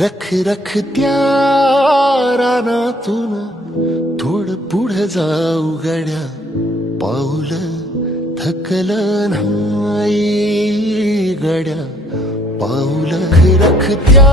रख रख त्या रानातून थोडं पुढे जाऊ गड्या, पाऊल थकलं नाही गड्या, पाऊल रख रख त्या